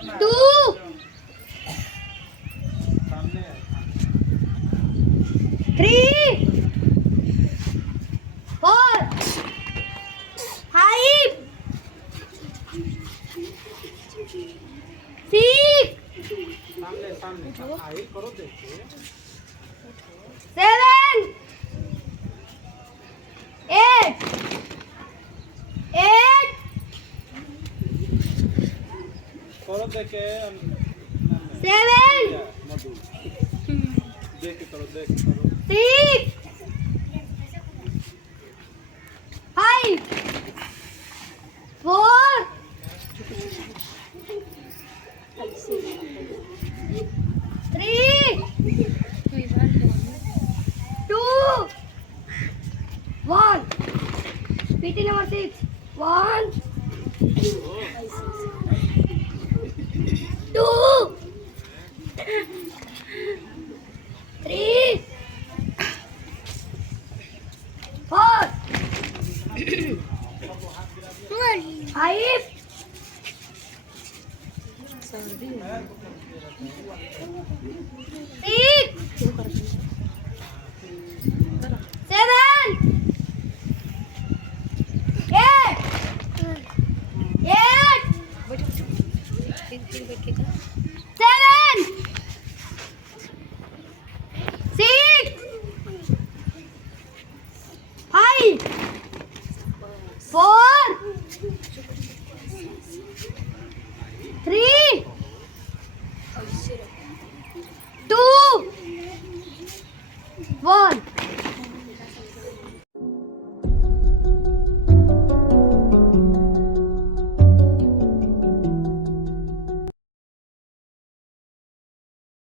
2 3 4 5 6 7 8 8 करो देखे 7 देख करो 6 5 4 3 2 1 PT number 6 1 2 3 4 5 6 7 8 7 6 5 4 3 2 1